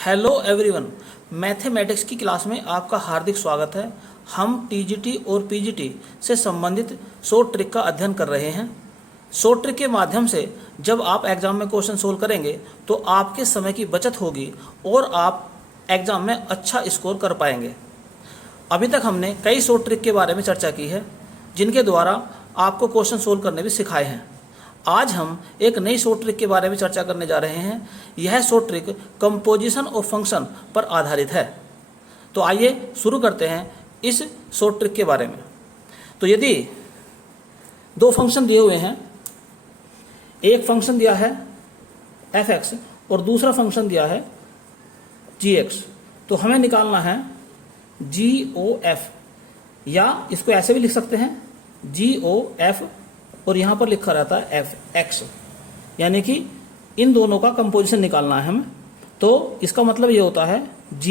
Hello everyone, mathematics की class में आपका हार्दिक स्वागत है। हम टीजीटी और पीजीटी से संबंधित शॉर्ट ट्रिक का अध्ययन कर रहे हैं। शॉर्ट ट्रिक के माध्यम से जब आप एग्जाम में क्वेश्चन सोल्व करेंगे तो आपके समय की बचत होगी और आप एग्जाम में अच्छा स्कोर कर पाएंगे। अभी तक हमने कई शॉर्ट ट्रिक के बारे में चर्चा की है जिनके द्वारा आपको क्वेश्चन सोल्व करने भी सिखाए हैं। आज हम एक नई शॉर्ट ट्रिक के बारे में चर्चा करने जा रहे हैं। यह short trick composition of function पर आधारित है। तो आइए शुरू करते हैं इस शॉर्ट ट्रिक के बारे में। तो यदि दो फंक्शन दिए हुए हैं, एक फंक्शन दिया है f(x) और दूसरा फंक्शन दिया है g(x), तो हमें निकालना है g(of), या इसको ऐसे भी लिख सकते हैं g(of) और यहाँ पर लिखा रहता है f(x), यानी कि इन दोनों का कंपोजिशन निकालना है हमें। तो इसका मतलब ये होता है g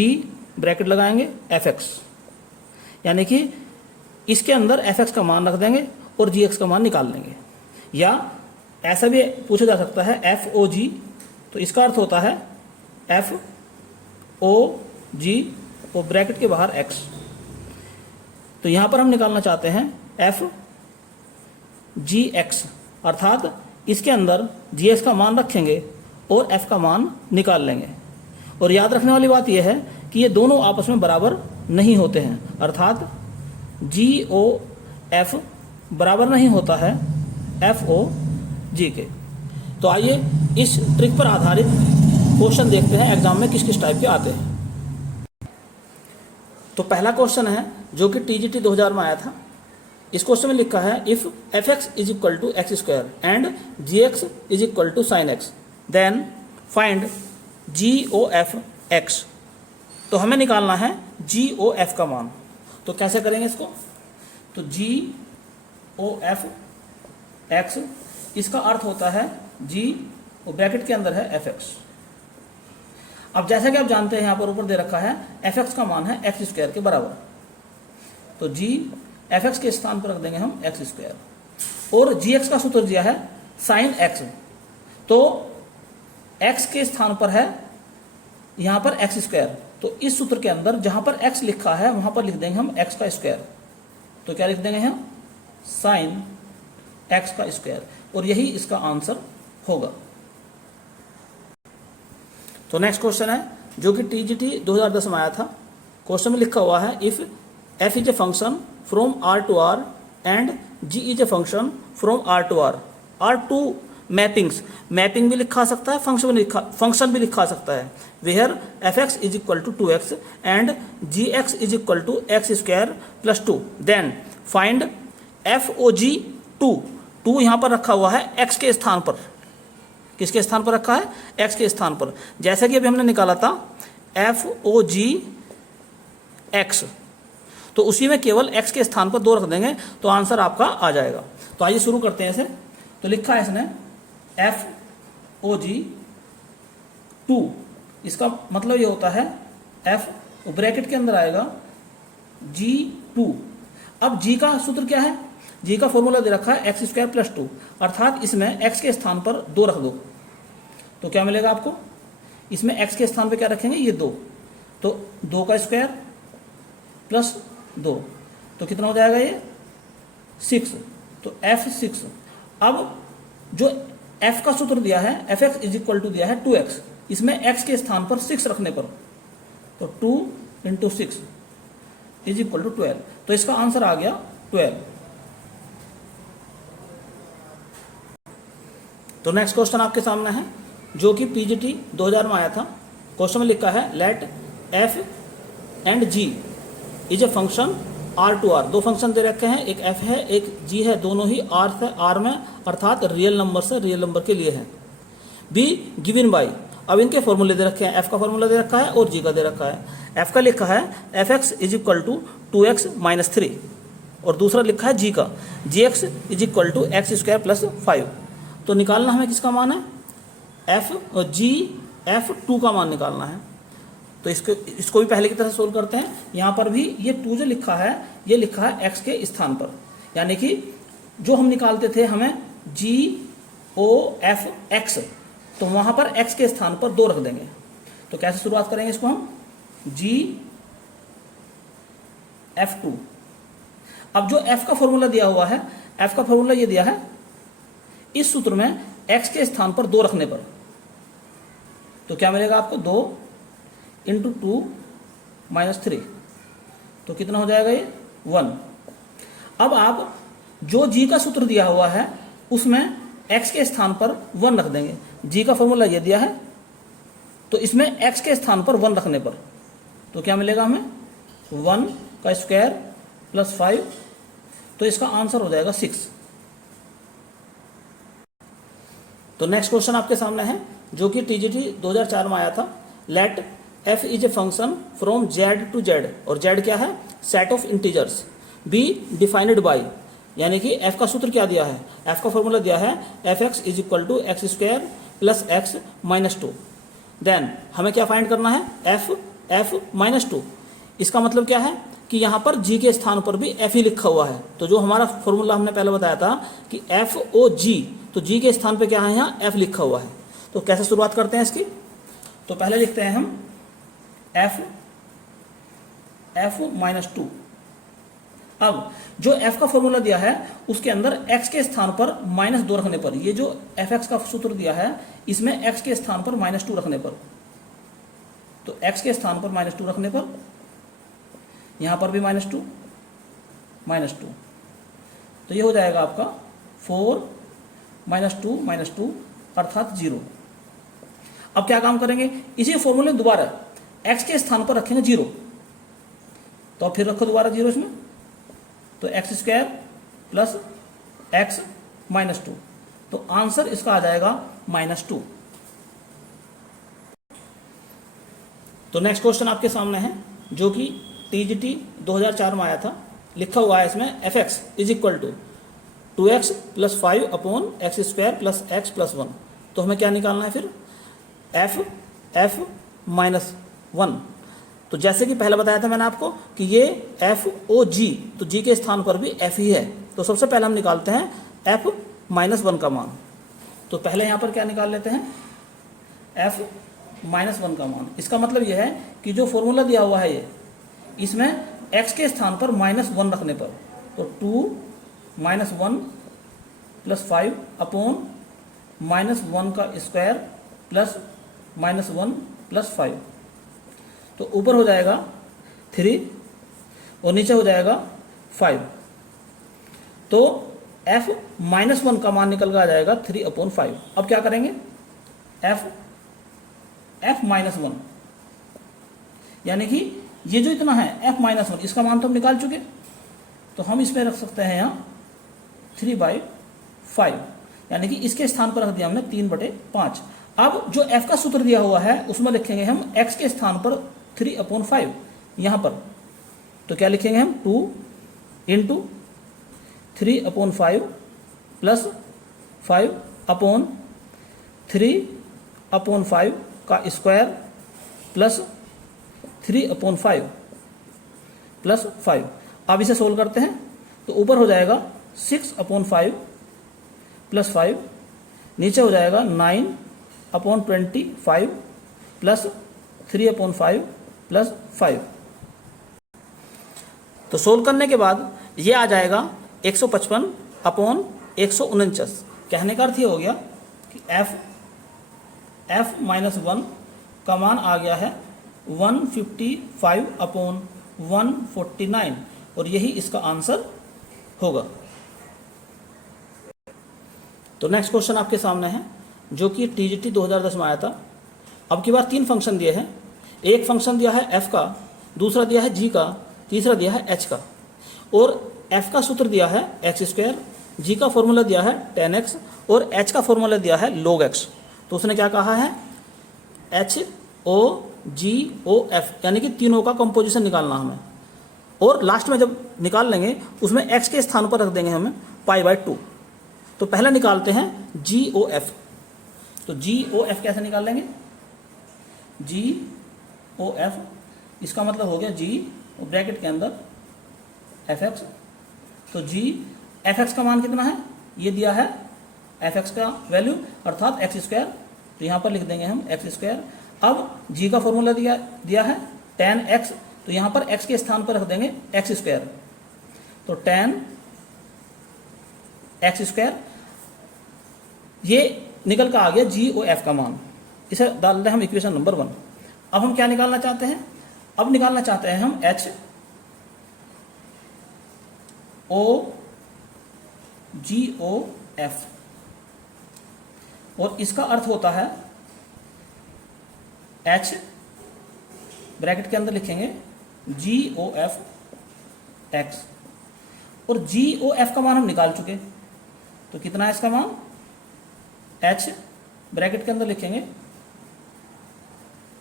ब्रैकेट लगाएंगे f(x), यानी कि इसके अंदर f(x) का मान रख देंगे और gx का मान निकाल लेंगे। या ऐसा भी पूछा जा सकता है f(o(g), तो इसका अर्थ होता है f(o(g) और ब्रैकेट के बाहर x। तो यहाँ पर हम निकालना चाहते हैं f(gx), अर्थात इसके अंदर gx का मान रखेंगे और f का मान निकाल लेंगे। और याद रखने वाली बात यह है कि ये दोनों आपस में बराबर नहीं होते हैं, अर्थात g(o(f) बराबर नहीं होता है f(o(g) के। तो आइए इस ट्रिक पर आधारित क्वेश्चन देखते हैं एग्जाम में किस किस टाइप के आते हैं। तो पहला क्वेश्चन है जो कि टीजीटी 2000 में आया था। इस क्वेश्चन में लिखा है if f(x) is equal to x² and gx is equal to sin x, then find g(of)x। तो हमें निकालना है g(of) का मान। तो कैसे करेंगे इसको? तो g(of)x, इसका अर्थ होता है g और ब्रैकेट के अंदर है f(x). अब जैसा कि आप जानते हैं यहाँ पर ऊपर दे रखा है f(x) का मान है x² के बराबर। तो g f(x) के स्थान पर रख देंगे हम x², और gx का सूत्र दिया है sin x। तो x के स्थान पर है यहाँ पर x², तो इस सूत्र के अंदर जहाँ पर x लिखा है वहाँ पर लिख देंगे हम x का स्क्वायर। तो क्या लिख देंगे हम? sin x का स्क्वायर, और यही इसका आंसर होगा। तो नेक्स्ट क्वेश्चन है जो कि टीजीटी 2010 में आया था। क्वेश्चन में लिखा हुआ है if f is a function from r to r and g is a function from r to r are to mappings. Mapping भी लिखा सकता है, फंक्शन भी लिखा सकता है। Where f(x) is equal to 2x and gx is equal to x² plus 2, then find f(o(g)(2). 2 यहाँ पर रखा हुआ है x के स्थान पर। किसके स्थान पर रखा है? x के स्थान पर। जैसा कि अभी हमने निकाला था f(o(g)(x), तो उसी में केवल x के स्थान पर 2 रख देंगे तो आंसर आपका आ जाएगा। तो आइए शुरू करते हैं इसे। तो लिखा है इसने f(o(g)(2), इसका मतलब ये होता है f ब्रैकेट के अंदर आएगा g2। अब g का सूत्र क्या है? g का फॉर्मूला दे रखा है x² प्लस 2, अर्थात इसमें x के स्थान पर 2 रख दो। तो क्या मिलेगा आपको? इसमें x के स्थान पर क्या रखेंगे? ये 2, तो 2 का स्क्वायर प्लस 2, तो कितना हो जाएगा ये? 6। तो f6। अब जो f का सूत्र दिया है f(x) इज इक्वल टू दिया है 2x, इसमें x के स्थान पर 6 रखने पर, तो 2 × 6 इज इक्वल टू 12। तो इसका आंसर आ गया 12। तो नेक्स्ट क्वेश्चन आपके सामने है जो कि पीजीटी 2000 में आया था। क्वेश्चन में लिखा है let f and g is a function r to r। 2 function दे रखे हैं, एक f है एक g है, दोनों ही r में, अर्थात रियल नंबर से रियल नंबर के लिए है। बी गिवन बाई, अब इनके फॉर्मूले दे रखे हैं, f का फॉर्मूला दे रखा है और g का दे रखा है। f का लिखा है f(x) is equal to 2x minus 3, और दूसरा लिखा है g का gx is equal to x² plus 5। तो निकालना हमें किसका मान है? f और f(2) का मान निकालना है। तो इसको भी पहले की तरह सोल्व करते हैं। यहाँ पर भी ये 2 जो लिखा है ये लिखा है x के स्थान पर, यानी कि जो हम निकालते थे हमें g(of)x, तो वहाँ पर x के स्थान पर 2 रख देंगे। तो कैसे शुरुआत करेंगे इसको हम, जी F2। अब जो f का फॉर्मूला दिया हुआ है, f का फॉर्मूला ये दिया है, इस सूत्र में x के स्थान पर 2 रखने पर तो क्या मिलेगा आपको, 2 इंटू 2 माइनस 3, तो कितना हो जाएगा ये 1। अब आप जो g का सूत्र दिया हुआ है उसमें x के स्थान पर 1 रख देंगे। g का फॉर्मूला ये दिया है, तो इसमें x के स्थान पर 1 रखने पर तो क्या मिलेगा हमें, 1 का स्क्वायर प्लस 5, तो इसका आंसर हो जाएगा 6। तो नेक्स्ट क्वेश्चन आपके सामने है जो कि टीजीटी 2004 में आया था। Let f is a function from z to z, और z क्या है, set of integers, be defined by, यानी कि f का सूत्र क्या दिया है, f का फॉर्मूला दिया है fx is equal to x square plus x minus 2। Then हमें क्या फाइंड करना है, f माइनस 2। इसका मतलब क्या है कि यहाँ पर g के स्थान पर भी f ही लिखा हुआ है। तो जो हमारा फॉर्मूला हमने पहले बताया था कि f ओ g, तो g के स्थान पे क्या है, यहाँ f लिखा हुआ है। तो कैसे शुरुआत करते हैं इसकी, तो पहले लिखते हैं हम f माइनस 2। अब जो f का फॉर्मूला दिया है उसके अंदर x के स्थान पर माइनस 2 रखने पर, ये जो fx का सूत्र दिया है इसमें x के स्थान पर माइनस 2 रखने पर, तो x के स्थान पर माइनस 2 रखने पर यहाँ पर भी माइनस 2, तो ये हो जाएगा आपका 4 माइनस 2 अर्थात 0। अब क्या काम करेंगे, इसी फॉर्मूले में दोबारा x के स्थान पर रखेंगे 0, तो फिर रखो दोबारा 0 इसमें, तो x square plus x minus 2, तो आंसर इसका आ जाएगा -2। तो नेक्स्ट क्वेश्चन आपके सामने है जो कि टीजीटी 2004 में आया था। लिखा हुआ है इसमें fx is equal to 2x plus 5 upon x square plus x plus 1। तो हमें क्या निकालना है फिर, f माइनस 1। तो जैसे कि पहले बताया था मैंने आपको कि ये f ओ g, तो g के स्थान पर भी f ही है। तो सबसे पहले हम निकालते हैं f माइनस 1 का मान। तो पहले यहाँ पर क्या निकाल लेते हैं, f माइनस 1 का मान। इसका मतलब यह है कि जो फॉर्मूला दिया हुआ है ये, इसमें x के स्थान पर -1 रखने पर, तो 2 माइनस 1 प्लस 5 अपॉन -1 का स्क्वायर प्लस -1 प्लस 5, तो ऊपर हो जाएगा 3 और नीचे हो जाएगा 5। तो f माइनस 1 का मान निकल कर आ जाएगा 3/5। अब क्या करेंगे, f माइनस 1, यानी कि ये जो इतना है f माइनस 1, इसका मान तो हम निकाल चुके, तो हम इसमें रख सकते हैं यहाँ 3/5, यानी कि इसके स्थान पर रख दिया हमने 3/5। अब जो f का सूत्र दिया हुआ है उसमें लिखेंगे हम x के स्थान पर 3/5 यहाँ पर, तो क्या लिखेंगे हम 2 इंटू 3/5 प्लस 5 अपॉन 3/5 का स्क्वायर प्लस 3/5 प्लस 5। अब इसे सोल्व करते हैं तो ऊपर हो जाएगा 6/5 प्लस 5, नीचे हो जाएगा 9/25 प्लस 3/5 प्लस 5। तो सोल्व करने के बाद ये आ जाएगा 155/149। कहने का अर्थ ये हो गया कि f माइनस 1 का मान आ गया है 155/149, और यही इसका आंसर होगा। तो नेक्स्ट क्वेश्चन आपके सामने है जो कि टीजीटी 2010 में आया था। अब की बार 3 फंक्शन दिए हैं। एक फंक्शन दिया है f का, दूसरा दिया है g का, तीसरा दिया है h का। और f का सूत्र दिया है एक्स स्क्वायर, g का फॉर्मूला दिया है 10x और h का फॉर्मूला दिया है log x। तो उसने क्या कहा है, HOGOF, यानी कि तीनों का कंपोजिशन निकालना हमें, और लास्ट में जब निकाल लेंगे उसमें x के स्थान पर रख देंगे हमें π/2। तो पहले निकालते हैं GOF। तो GOF कैसे निकाल लेंगे, GOF इसका मतलब हो गया G ब्रैकेट के अंदर fx। तो fx का मान कितना है, ये दिया है fx का वैल्यू अर्थात एक्स स्क्वायर, तो यहाँ पर लिख देंगे हम एक्स स्क्वायर अब g का फॉर्मूला दिया है tan x, तो यहाँ पर x के स्थान पर रख देंगे एक्स स्क्वायर, तो tan एक्स स्क्वायर, ये निकल कर आ गया जी ओ एफ का मान। इसे डाल रहे हैं हम इक्वेशन नंबर 1। अब हम क्या निकालना चाहते हैं? अब निकालना चाहते हैं हम एच ओ जी ओ एफ, और इसका अर्थ होता है एच ब्रैकेट के अंदर लिखेंगे जी ओ एफ एक्स, और जी ओ एफ का मान हम निकाल चुके, तो कितना है इसका मान? एच ब्रैकेट के अंदर लिखेंगे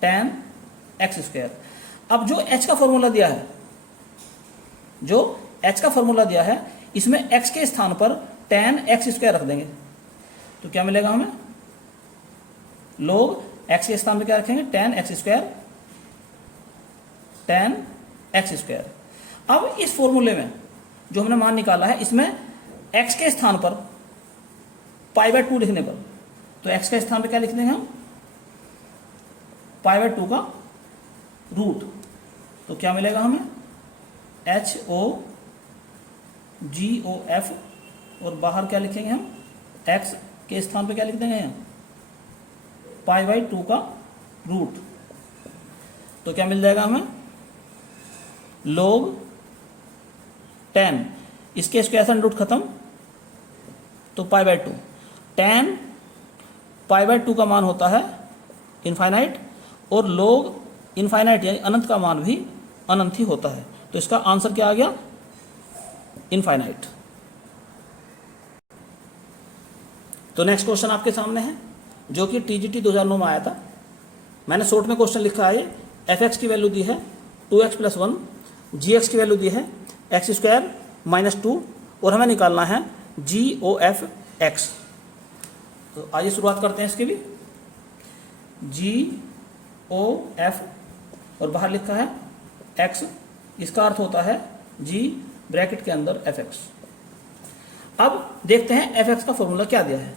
tan एक्स स्क्वायर। अब जो h का फॉर्मूला दिया है, जो h का फॉर्मूला दिया है, इसमें x के स्थान पर tan एक्स स्क्वायर रख देंगे, तो क्या मिलेगा हमें? लोग x के स्थान पर क्या रखेंगे? tan x square, tan x square. अब इस फॉर्मूले में जो हमने मान निकाला है, इसमें x के स्थान पर π/2 लिखने पर, तो x के स्थान पर क्या लिख देंगे हम? π/2 का रूट, तो क्या मिलेगा हमें? एच ओ जी ओ एफ, और बाहर क्या लिखेंगे हम? x के स्थान पे क्या लिख देंगे हम? π/2 का रूट, तो क्या मिल जाएगा हमें? log tan, इसके स्क्वायर से रूट खत्म, तो π/2, tan π/2 का मान होता है इनफाइनाइट, और log इनफाइनाइट यानी अनंत का मान भी अनंत ही होता है, तो इसका आंसर क्या आ गया? इनफाइनाइट। तो नेक्स्ट क्वेश्चन आपके सामने है, जो कि TGT 2009 में आया था। मैंने शॉर्ट में क्वेश्चन लिखा है, एफ एक्स की वैल्यू दी है 2x+1, जी एक्स की वैल्यू दी है x² - 2, और हमें निकालना है जी ओ एफ एक्स। तो आइए शुरुआत करते हैं इसकी भी। जी ओ एफ, और बाहर लिखा है x, इसका अर्थ होता है g ब्रैकेट के अंदर एफ एक्स। अब देखते हैं एफ एक्स का फॉर्मूला क्या दिया है।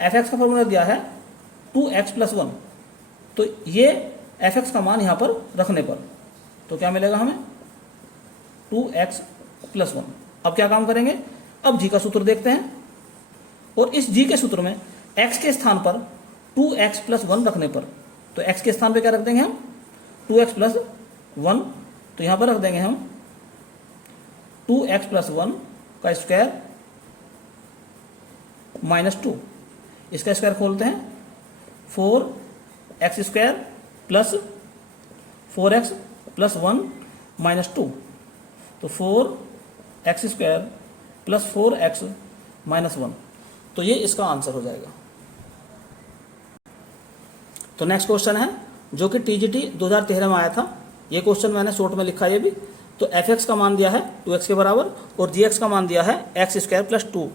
एफ एक्स का फॉर्मूला दिया है 2x+1, तो ये एफ एक्स का मान यहाँ पर रखने पर, तो क्या मिलेगा हमें? 2x+1। अब क्या काम करेंगे? अब g का सूत्र देखते हैं, और इस g के सूत्र में x के स्थान पर 2x+1 रखने पर, तो x के स्थान पे क्या रख देंगे हम? 2x+1, तो यहाँ पर रख देंगे हम 2x+1 का स्क्वायर -2, इसका स्क्वायर खोलते हैं 4x² प्लस 4x+1 -2, तो 4x² प्लस 4x-1, तो ये इसका आंसर हो जाएगा। तो नेक्स्ट क्वेश्चन है, जो कि TGT 2013 में आया था। ये क्वेश्चन मैंने शॉर्ट में लिखा है ये भी। तो एफ एक्स का मान दिया है 2x के बराबर, और जी एक्स का मान दिया है x² + 2।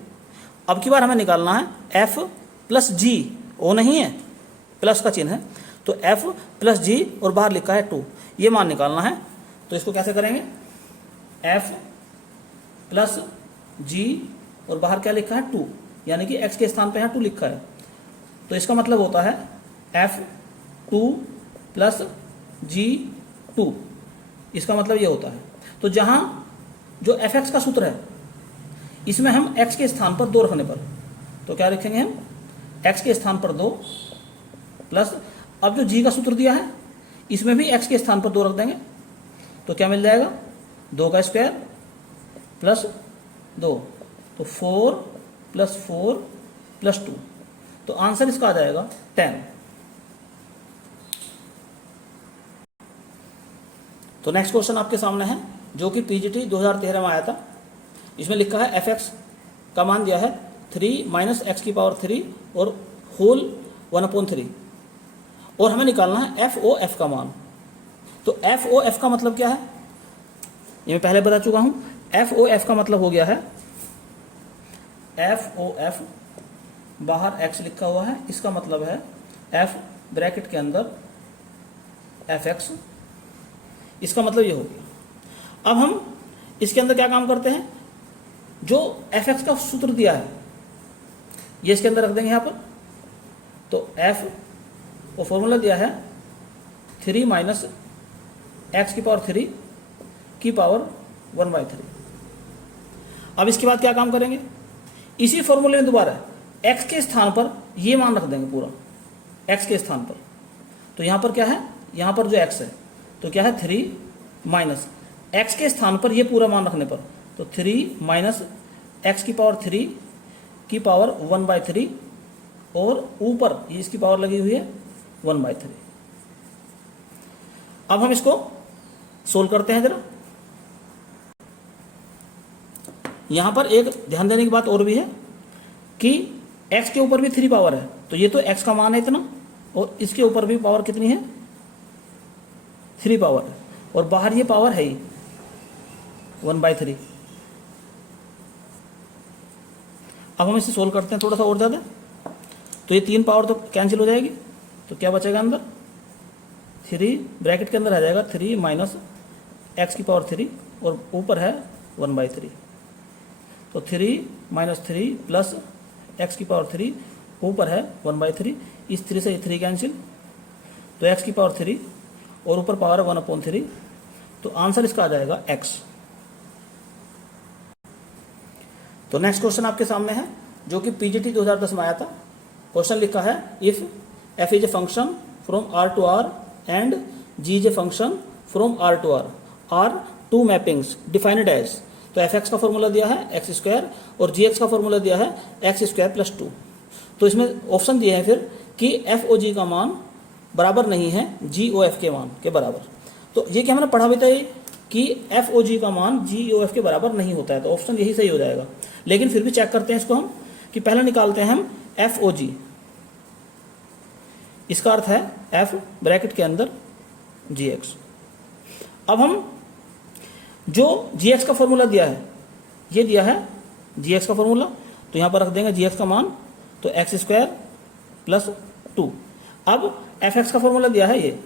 अब की बार हमें निकालना है f + g, ओ नहीं है, प्लस का चिन्ह है, तो f + g और बाहर लिखा है 2, ये मान निकालना है। तो इसको कैसे करेंगे? f + g और बाहर क्या लिखा है? 2, यानी कि x के स्थान पर यहाँ 2 लिखा है, तो इसका मतलब होता है f2 + g2, इसका मतलब ये होता है। तो जहाँ जो एफ एक्स का सूत्र है, इसमें हम x के स्थान पर 2 रखने पर, तो क्या लिखेंगे हम? x के स्थान पर 2 प्लस, अब जो g का सूत्र दिया है, इसमें भी x के स्थान पर 2 रख देंगे, तो क्या मिल जाएगा? 2 का स्क्वायर प्लस 2, तो 4 + 4 + 2, तो आंसर इसका आ जाएगा 10। तो नेक्स्ट क्वेश्चन आपके सामने है, जो कि TGT 2013 में आया था। इसमें लिखा है एफ एक्स का मान दिया है 3 - x³ और होल 1/3, और हमें निकालना है एफ ओ एफ का मान। तो एफ ओ एफ का मतलब क्या है, ये मैं पहले बता चुका हूँ। एफ ओ एफ का मतलब हो गया है, एफ ओ एफ बाहर x लिखा हुआ है, इसका मतलब है f ब्रैकेट के अंदर एफ एक्स, इसका मतलब ये हो गया। अब हम इसके अंदर क्या काम करते हैं? जो एफ एक्स का सूत्र दिया है, ये इसके अंदर रख देंगे यहाँ पर। तो एफ वो फॉर्मूला दिया है 3 माइनस एक्स की पावर 3 की पावर 1/3। अब इसके बाद क्या काम करेंगे, इसी फॉर्मूले में दोबारा x के स्थान पर ये मान रख देंगे पूरा, x के स्थान पर। तो यहाँ पर क्या है, यहाँ पर जो x है तो क्या है 3 माइनस x के स्थान पर ये पूरा मान रखने पर तो 3 माइनस एक्स की पावर 3 की पावर 1/3 और ऊपर ये इसकी पावर लगी हुई है 1/3। अब हम इसको सोल्व करते हैं जरा। यहां पर एक ध्यान देने की बात और भी है कि x के ऊपर भी 3 पावर है, तो ये तो x का मान है इतना, और इसके ऊपर भी पावर कितनी है 3 पावर है, और बाहर ये पावर है ही 1/3। अब हम इसे सोल्व करते हैं थोड़ा सा और ज़्यादा, तो ये 3 पावर तो कैंसिल हो जाएगी, तो क्या बचेगा अंदर 3 ब्रैकेट के अंदर आ जाएगा 3 माइनस एक्स की पावर 3 और ऊपर है 1/3। तो 3 माइनस 3 प्लस एक्स की पावर 3 ऊपर है 1/3, इस 3 से ये 3 कैंसिल, तो एक्स की पावर 3 और ऊपर पावर है 1/3, तो आंसर इसका आ जाएगा x। तो नेक्स्ट क्वेश्चन आपके सामने है जो कि पीजीटी 2010 में आया था। क्वेश्चन लिखा है if f is a function from r to r and g is a function from r to r are to mappings defined as, तो fx का फॉर्मूला दिया है एक्स स्क्वायर और gx का फॉर्मूला दिया है एक्स स्क्वायर प्लस 2। तो इसमें ऑप्शन दिए हैं फिर कि एफ ओ जी का मान बराबर नहीं है जी ओ एफ के मान के बराबर। तो ये क्या हमने पढ़ा भी था कि एफ ओ जी का मान जी ओ एफ के बराबर नहीं होता है, तो ऑप्शन यही सही हो जाएगा। लेकिन फिर भी चेक करते हैं इसको हम कि पहले निकालते हैं हम एफ ओ जी, इसका अर्थ है एफ ब्रैकेट के अंदर जी एक्स। अब हम जो जी एक्स का फॉर्मूला दिया है, ये दिया है जी एक्स का फॉर्मूला, तो यहां पर रख देंगे जी एक्स का मान, तो एक्स स्क्वायर प्लस 2। अब एफ एक्स का फॉर्मूला दिया है ये,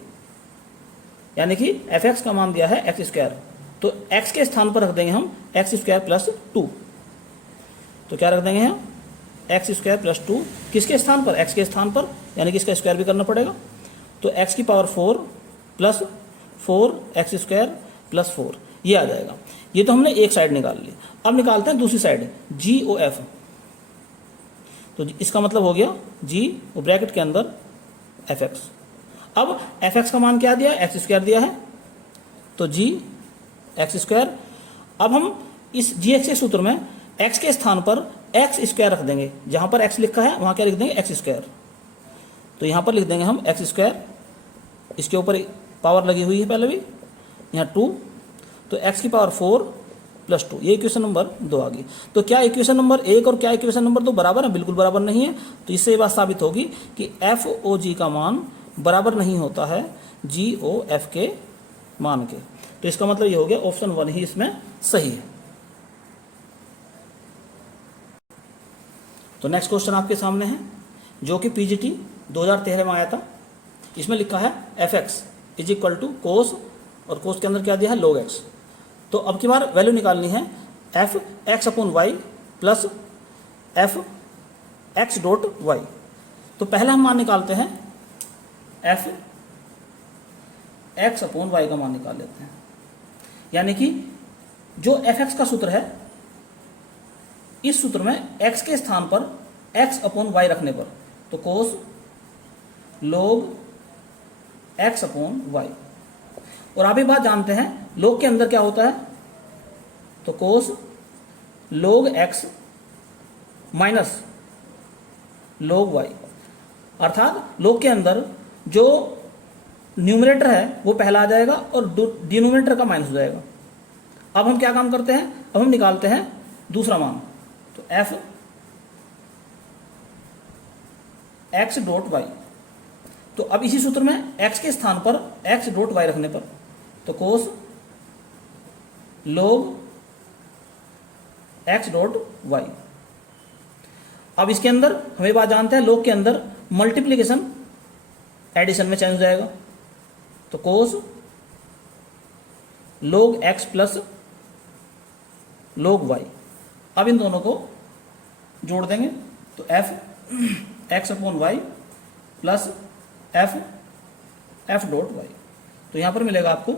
यानी कि एफ एक्स का मान दिया है एक्स स्क्वायर, तो एक्स के स्थान पर रख देंगे हम एक्स स्क्वायर प्लस 2। तो क्या रख देंगे हम एक्स स्क्वायर प्लस 2, किसके स्थान पर, एक्स के स्थान पर, यानी कि इसका स्क्वायर भी करना पड़ेगा। तो एक्स की power 4 plus 4 x square plus 4 ये आ जाएगा। ये तो हमने एक साइड निकाल ली, अब निकालते हैं दूसरी साइड जी ओ एफ। तो इसका मतलब हो गया जी वो ब्रैकेट के अंदर एफ एक्स। अब एफ एक्स का मान क्या दिया, एक्स स्क्वायर दिया है, तो जी एक्स स्क्वायर। अब हम इस जी एक्स के सूत्र में एक्स के स्थान पर एक्स स्क्वायर रख देंगे, जहां पर एक्स लिखा है वहां क्या लिख देंगे एक्स स्क्वायर। तो यहां पर लिख देंगे हम एक्स स्क्वायर, इसके ऊपर पावर लगी हुई है पहले भी, यहाँ 2, तो एक्स की पावर 4 प्लस 2, ये इक्वेशन नंबर 2 आ गई। तो क्या इक्वेशन नंबर 1 और क्या इक्वेशन नंबर 2 बराबर है, बिल्कुल बराबर नहीं है। तो इससे ये बात साबित होगी कि एफ ओ जी का मान बराबर नहीं होता है जी ओ एफ के मान के। तो इसका मतलब ये हो गया ऑप्शन 1 ही इसमें सही है। तो नेक्स्ट क्वेश्चन आपके सामने है जो कि पीजीटी 2013 में आया था। इसमें लिखा है f x is equal to cos, और कोस के अंदर क्या दिया है लॉग एक्स। तो अब की बार वैल्यू निकालनी है f x upon y plus f x dot y. तो पहले हम मान निकालते हैं एफ एक्स अपॉन वाई का मान निकाल लेते हैं, यानी कि जो एफ एक्स का सूत्र है, इस सूत्र में x के स्थान पर x अपॉन वाई रखने पर तो cos log x upon Y. और आप ये बात जानते हैं log के अंदर क्या होता है, तो cos log x minus log y, अर्थात log के अंदर जो न्यूमरेटर है वो पहला आ जाएगा और डिनोमिनेटर का माइनस हो जाएगा। अब हम क्या काम करते हैं, अब हम निकालते हैं दूसरा मान, तो एफ एक्स डॉट वाई। तो अब इसी सूत्र में एक्स के स्थान पर एक्स डॉट वाई रखने पर तो cos log x dot Y. अब इसके अंदर हमें बात जानते हैं log के अंदर मल्टीप्लीकेशन एडिशन में चेंज हो जाएगा, तो cos log x plus log y. अब इन दोनों को जोड़ देंगे तो f x upon y plus f dot y. तो यहाँ पर मिलेगा आपको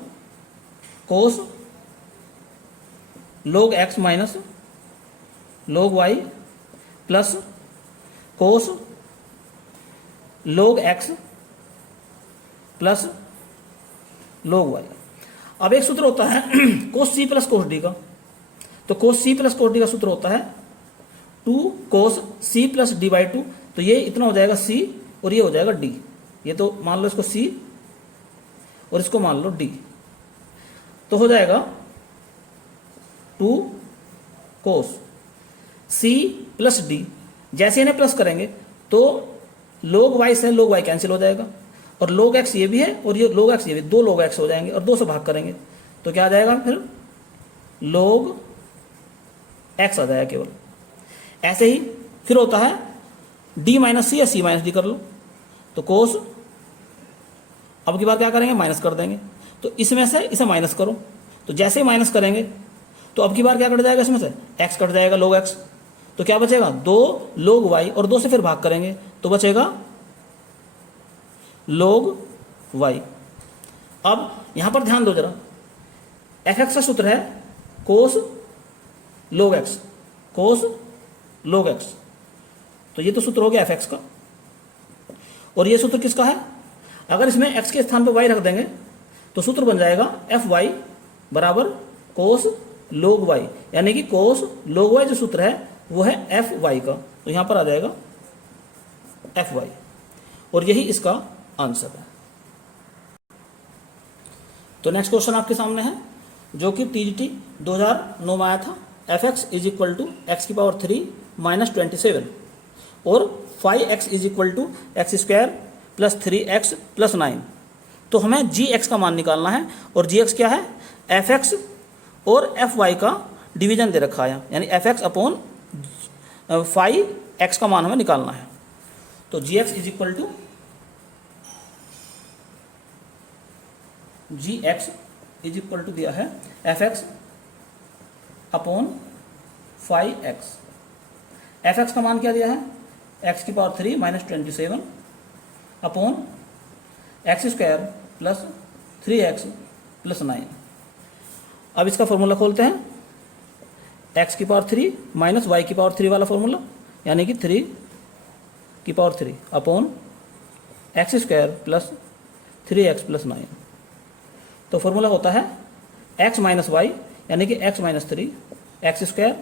cos log x minus log y plus cos log x plus log y। अब एक सूत्र होता है cos c plus cos d का। तो cos c plus cos d का सूत्र होता है 2 cos c plus d by 2। तो ये इतना हो जाएगा c और ये हो जाएगा d। ये तो मान लो इसको c और इसको मान लो d। तो हो जाएगा 2 कोस c प्लस d। जैसे इन्हें प्लस करेंगे तो log y से log y कैंसिल हो जाएगा और log x ये भी है और ये log x ये भी, 2 log x हो जाएंगे और 2 से भाग करेंगे तो क्या आ जाएगा फिर log x आ जाएगा केवल। ऐसे ही फिर होता है d माइनस सी या c माइनस डी कर लो। तो कोस अब की बार क्या करेंगे माइनस कर देंगे। तो इसमें से इसे माइनस करो। तो जैसे ही माइनस करेंगे तो अब की बार क्या कट जाएगा, इसमें से x कट जाएगा log x। तो क्या बचेगा 2 log y और 2 से फिर भाग करेंगे तो बचेगा log y। अब यहां पर ध्यान दो जरा, fx का सूत्र है कोस log x, कोस log x। तो ये तो सूत्र हो गया fx का। और ये सूत्र किसका है, अगर इसमें x के स्थान पर y रख देंगे तो सूत्र बन जाएगा fy बराबर कोस log y, यानी कि कोस log y जो सूत्र है वो है fy का। तो यहां पर आ जाएगा fy और यही इसका आंसर है। तो नेक्स्ट क्वेश्चन आपके सामने है जो कि TGT 2009 में आया था। fx is equal to x की पावर 3 माइनस 27 और 5x is equal to x square plus 3x plus 9। तो हमें gx का मान निकालना है और gx क्या है, fx और fy का डिवीजन दे रखा है, यानी fx अपॉन 5x का मान हमें निकालना है। तो gx इज इक्वल टू दिया है fx अपॉन 5x। fx का मान क्या दिया है, x की power 3 minus 27 upon x square plus 3x plus 9। अब इसका फॉर्मूला खोलते हैं, x की पावर 3 माइनस y की पावर 3 वाला फॉर्मूला, यानी कि 3 की power 3 upon x square plus 3x plus 9। तो फॉर्मूला होता है x माइनस वाई यानी कि x minus 3 x square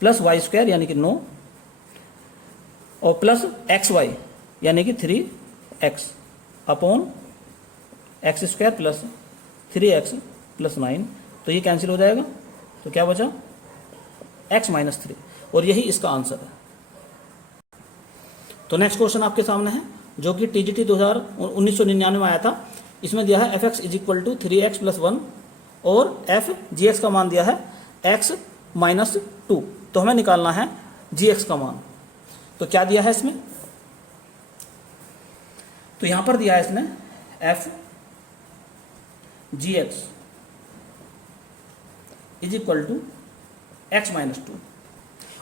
plus y square यानी कि 9 और प्लस एक्स वाई यानी कि 3x upon x square plus 3x plus 9। तो ये कैंसिल हो जाएगा। तो क्या बचा x माइनस 3 और यही इसका आंसर है। तो नेक्स्ट क्वेश्चन आपके सामने है जो कि TGT 1999 में आया था। इसमें दिया है fx is equal to 3x plus 1 और gx का मान दिया है x माइनस 2। तो हमें निकालना है gx का मान। तो क्या दिया है इसमें, तो यहां पर दिया है इसने gx is equal to x minus 2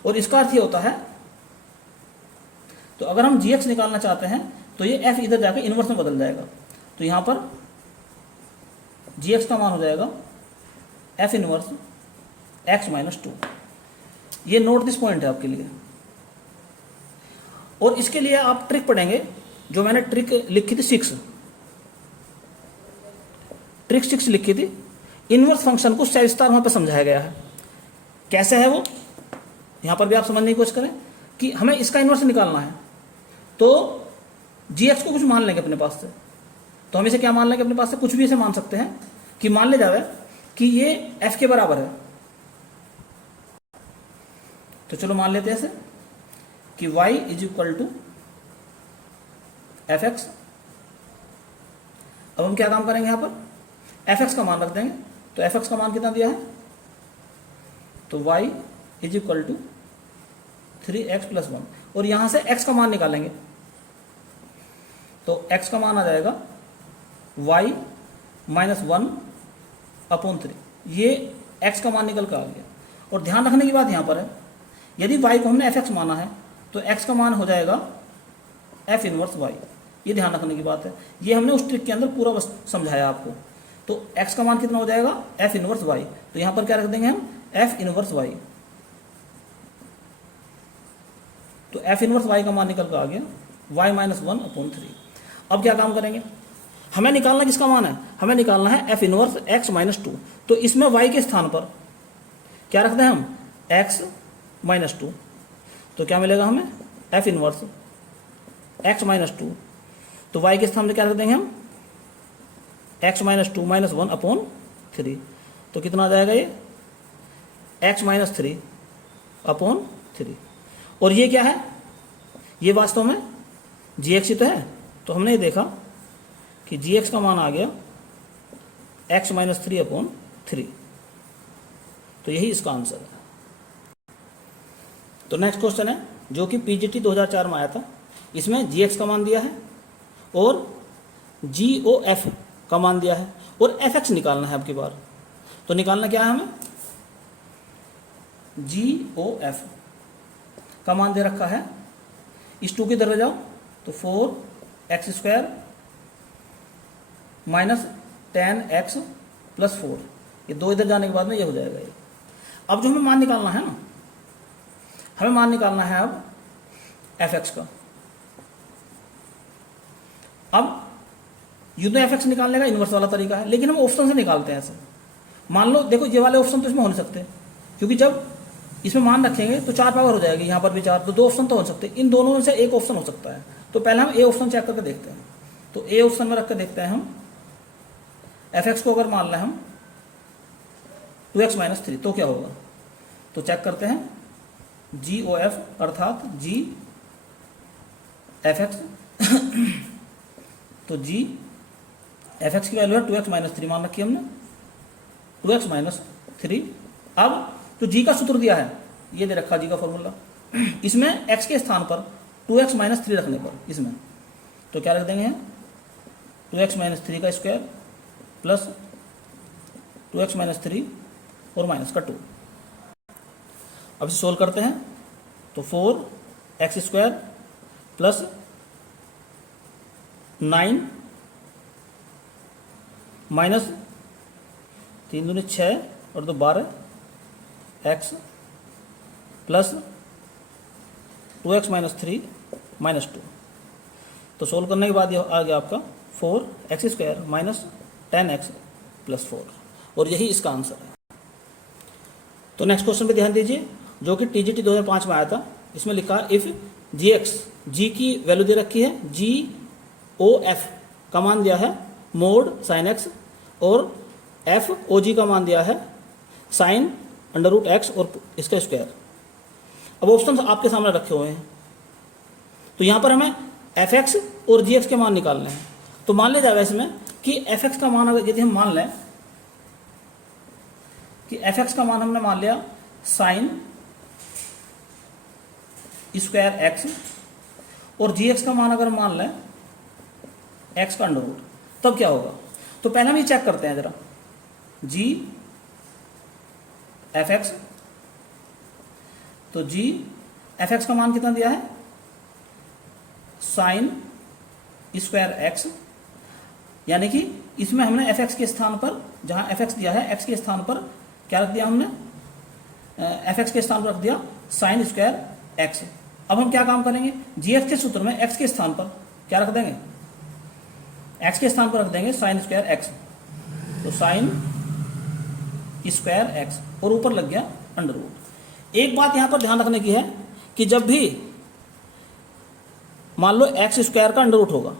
और इसका अर्थ ये होता है, तो अगर हम gx निकालना चाहते हैं तो ये f इधर जाकर इनवर्स में बदल जाएगा। तो यहां पर gx का मान हो जाएगा f इनवर्स x माइनस 2। ये नोट दिस पॉइंट है आपके लिए। और इसके लिए आप ट्रिक पढ़ेंगे, जो मैंने ट्रिक लिखी थी 6, ट्रिक 6 लिखी थी। इनवर्स फंक्शन को सविस्तार वहां पर समझाया गया है। कैसे है वो, यहां पर भी आप समझने की कोशिश करें कि हमें इसका इनवर्स निकालना है। तो gx को कुछ मान लेंगे अपने पास से। तो हम इसे क्या मान लेंगे अपने पास से, कुछ भी इसे मान सकते हैं कि मान ले जावे कि ये f के बराबर है। तो चलो मान लेते हैं ऐसे कि y is equal to fx। अब हम क्या काम करेंगे, यहां पर fx का मान रख देंगे। तो fx का मान कितना दिया है, तो y is equal to 3x plus 1 और यहां से x का मान निकालेंगे। तो x का मान आ जाएगा y माइनस 1 अपॉन 3। ये x का मान निकल कर आ गया। और ध्यान रखने की बात यहां पर है, यदि y को हमने fx माना है तो x का मान हो जाएगा f इनवर्स y। ये ध्यान रखने की बात है। ये हमने उस ट्रिक के अंदर पूरा बस समझाया आपको। तो x का मान कितना हो जाएगा, f इनवर्स y। तो यहाँ पर क्या रख देंगे हम, f इनवर्स y। तो f इनवर्स y का मान निकल कर आ गया y माइनस 1/3। अब क्या काम करेंगे, हमें निकालना किसका मान है, हमें निकालना है f इनवर्स x माइनस 2। तो इसमें y के स्थान पर क्या रख दें हम, x माइनस 2। तो क्या मिलेगा हमें, f इनवर्स x माइनस 2। तो y के स्थान पर क्या रख देंगे हम, x माइनस 2 माइनस 1/3। तो कितना आ जाएगा ये, x माइनस 3/3। और ये क्या है, ये वास्तव में gx ही तो है। तो हमने ये देखा कि gx का मान आ गया x माइनस 3/3। तो यही इसका आंसर है। तो नेक्स्ट क्वेश्चन है जो कि पीजीटी 2004 में आया था। इसमें gx का मान दिया है और GOF का मान दिया है और fx निकालना है अब की बार। तो निकालना क्या है हमें, GOF का मान दे रखा है, इस 2 की तरफ जाओ तो 4x² माइनस 10x प्लस 4। ये 2 इधर जाने के बाद में ये हो जाएगा ये। अब जो हमें मान निकालना है ना, हमें मान निकालना है अब fx का। अब यूं तो fx निकालने का इन्वर्स वाला तरीका है, लेकिन हम ऑप्शन से निकालते हैं ऐसे। मान लो देखो ये वाले ऑप्शन तो इसमें हो नहीं सकते, क्योंकि जब इसमें मान रखेंगे तो 4 पावर हो जाएगी, यहाँ पर भी 4। तो 2 ऑप्शन तो हो सकते हैं, इन दोनों में से एक ऑप्शन हो सकता है। तो पहले हम ए ऑप्शन चेक करके देखते हैं। तो ए ऑप्शन में रख कर देखते हैं हम, fx को अगर मान लें हम 2x माइनस 3 तो क्या होगा। तो चेक करते हैं, GOF अर्थात GFX तो GFX की वैल्यू है 2x माइनस 3 मान रखी हमने, 2x माइनस 3। अब तो g का सूत्र दिया है, ये दे रखा g का फॉर्मूला। इसमें x के स्थान पर 2x माइनस 3 रखने पर इसमें तो क्या रख देंगे, 2x माइनस 3 का स्क्वायर प्लस 2x माइनस 3 और माइनस का 2। अब इसे सोल्व करते हैं तो 4x² प्लस 9 माइनस 3 दूनी 6 और 2 12 x plus 2x minus 3 minus 2। तो सोल्व करने के बाद ये आ गया आपका 4x² माइनस 10x प्लस 4 और यही इसका आंसर है। तो नेक्स्ट क्वेश्चन पे ध्यान दीजिए जो कि टीजीटी 2005 में आया था। इसमें लिखा इफ gx, g की वैल्यू दे रखी है, GOF का मान दिया है मोड sin x और FOG का मान दिया है sin √x और इसका स्क्वायर। अब ऑप्शन आपके सामने रखे हुए हैं, तो यहाँ पर हमें fx और gx के मान निकालने हैं। तो मान लिया जाए इसमें कि fx का मान अगर यदि हम मान लें कि fx का मान हमने मान लिया sin स्क्वायर x और gx का मान अगर मान लें x का अंडर रूट, तब क्या होगा। तो पहले हम ये चेक करते हैं जरा, GFX। तो GFX का मान कितना दिया है, sin स्क्वायर x, यानी कि इसमें हमने fx के स्थान पर, जहां fx दिया है x के स्थान पर क्या रख दिया हमने, fx के स्थान पर रख दिया sin स्क्वायर x। अब हम क्या काम करेंगे, gf के सूत्र में x के स्थान पर क्या रख देंगे, x के स्थान पर रख देंगे sin स्क्वायर x। तो sin स्क्वायर x और ऊपर लग गया अंडर रूट। एक बात यहां पर ध्यान रखने की है कि जब भी मान लो x स्क्वायर का अंडर रूट होगा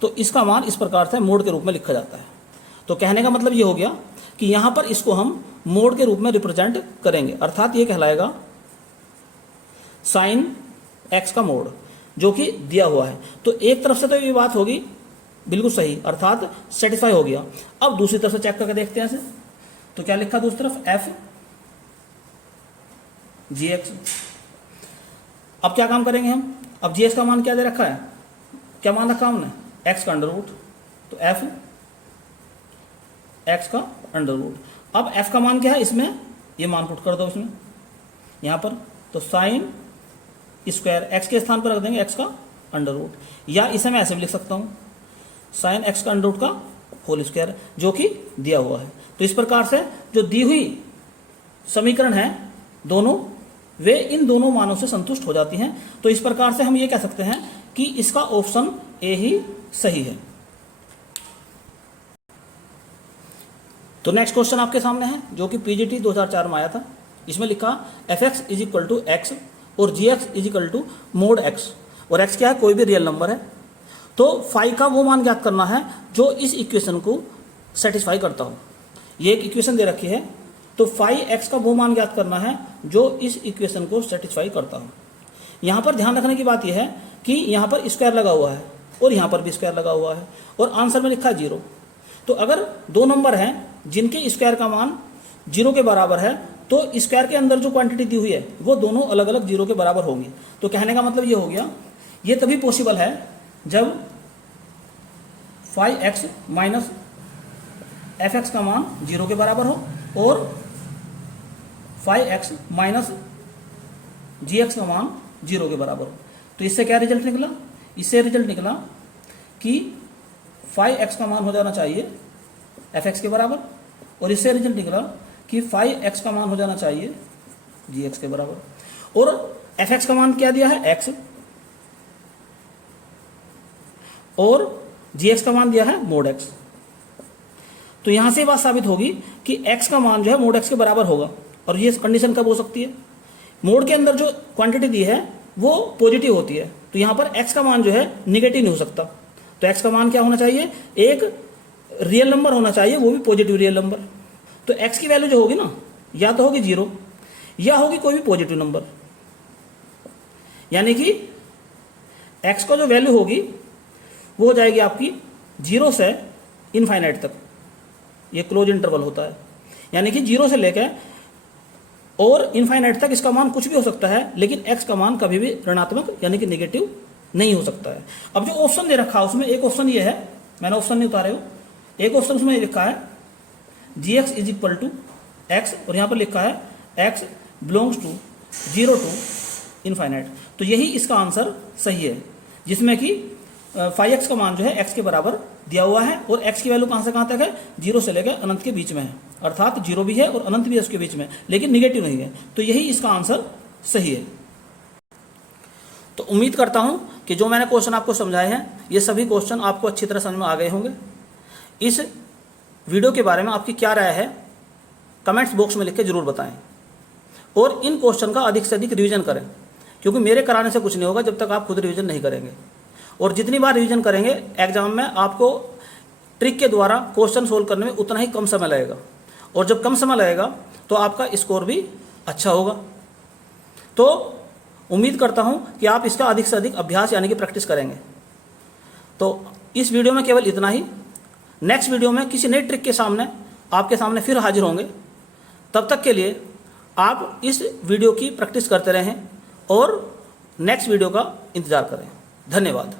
तो इसका मान इस प्रकार से मोड के रूप में लिखा जाता है। तो कहने का मतलब ये हो गया कि यहां पर इसको हम मोड के रूप में रिप्रेजेंट करेंगे, अर्थात ये कहलाएगा sin x का मोड, जो कि दिया हुआ है। तो एक तरफ से तो ये बात होगी बिल्कुल सही, अर्थात सेटिस्फाई हो गया। अब दूसरी तरफ से चेक करके देखते हैं इसे। तो क्या लिखा दूसरी तरफ, FGX। अब क्या काम करेंगे हम, अब GX का मान क्या दे रखा है, क्या मान रखा हमने, x का अंडर रूट। तो f x का अंडर रूट। अब f का मान क्या है, इसमें ये मान पुट कर दो इसमें यहाँ पर। तो साइन स्क्वायर x के स्थान पर रख देंगे x का अंडर रूट, या इसे मैं ऐसे भी लिख सकता हूँ साइन एक्स का अंडर रूट का होल स्क्वायर, जो कि दिया हुआ है। तो इस प्रकार से जो दी हुई समीकरण है दोनों, वे इन दोनों मानों से संतुष्ट हो जाती हैं। तो इस प्रकार से हम ये कह सकते हैं कि इसका ऑप्शन ए ही सही है। तो नेक्स्ट क्वेश्चन आपके सामने है जो कि पीजीटी 2004 में आया था। इसमें लिखा f x is equal to x और g x is equal to mod x, और एक्स क्या है, कोई भी रियल नंबर है। तो फाई का वो मान ज्ञात करना है जो इस इक्वेशन को सेटिस्फाई करता हो। ये एक इक्वेशन दे रखी है, तो फाई एक्स का वो मान ज्ञात करना है जो इस इक्वेशन को सेटिस्फाई करता हो। यहाँ पर ध्यान रखने की बात यह है कि यहाँ पर स्क्वायर लगा हुआ है और यहाँ पर भी स्क्वायर लगा हुआ है, और आंसर में लिखा है 0। तो अगर दो नंबर हैं जिनके स्क्वायर का मान 0 के बराबर है, तो स्क्वायर के अंदर जो क्वांटिटी दी हुई है वो दोनों अलग अलग 0 के बराबर होंगी। तो कहने का मतलब ये हो गया, ये तभी पॉसिबल है जब phi x minus f x का मान 0 के बराबर हो और phi x minus g x का मान 0 के बराबर हो। तो इससे क्या रिजल्ट निकला, इससे रिजल्ट निकला कि फाई एक्स का मान हो जाना चाहिए एफ एक्स के बराबर, और इससे रिजल्ट निकला कि फाई एक्स का मान हो जाना चाहिए जी एक्स के बराबर। और एफ एक्स का मान क्या दिया है, एक्स, और जी एक्स का मान दिया है मोड एक्स। तो यहां से बात साबित होगी कि x का मान जो है मोड x के बराबर होगा, और ये कंडीशन कब हो सकती है, मोड के अंदर जो क्वांटिटी दी है वो पॉजिटिव होती है। तो यहां पर x का मान जो है निगेटिव नहीं हो सकता। तो x का मान क्या होना चाहिए, एक रियल नंबर होना चाहिए, वो भी पॉजिटिव रियल नंबर। तो x की वैल्यू जो होगी ना, या तो होगी 0 या होगी कोई भी पॉजिटिव नंबर, यानी कि x का जो वैल्यू होगी वो हो जाएगी आपकी 0 से इनफाइनाइट तक। ये क्लोज इंटरवल होता है, यानी कि 0 से लेकर और इनफाइनाइट तक इसका मान कुछ भी हो सकता है, लेकिन x का मान कभी भी ऋणात्मक यानी कि नेगेटिव नहीं हो सकता है। अब जो ऑप्शन दे रखा है उसमें एक ऑप्शन ये है, मैंने ऑप्शन नहीं उतारे हो, एक ऑप्शन उसमें ये लिखा है g x is equal to x, और यहाँ पर लिखा है x belongs to 0 to infinite. तो यही इसका आंसर सही है, जिसमें कि फाई एक्स का मान जो है x के बराबर दिया हुआ है, और x की वैल्यू कहाँ से कहाँ तक है, 0 से लेकर अनंत के बीच में है, अर्थात 0 भी है और अनंत भी है उसके बीच में, लेकिन निगेटिव नहीं है। तो यही इसका आंसर सही है। तो उम्मीद करता हूं कि जो मैंने क्वेश्चन आपको समझाए हैं ये सभी क्वेश्चन आपको अच्छी तरह समझ में आ गए होंगे। इस वीडियो के बारे में आपकी क्या राय है कमेंट्स बॉक्स में लिख के जरूर बताएं, और इन क्वेश्चन का अधिक से अधिक रिवीजन करें, क्योंकि मेरे कराने से कुछ नहीं होगा जब तक आप खुद रिवीजन नहीं करेंगे। और जितनी बार रिवीजन करेंगे एग्जाम में आपको ट्रिक के द्वारा क्वेश्चन सोल्व करने में उतना ही कम समय लगेगा, और जब कम समय लगेगा तो आपका स्कोर भी अच्छा होगा। तो उम्मीद करता हूं कि आप इसका अधिक से अधिक अभ्यास यानी कि प्रैक्टिस करेंगे। तो इस वीडियो में केवल इतना ही। नेक्स्ट वीडियो में किसी नई ट्रिक के सामने आपके सामने फिर हाजिर होंगे। तब तक के लिए आप इस वीडियो की प्रैक्टिस करते रहें और नेक्स्ट वीडियो का इंतजार करें। धन्यवाद।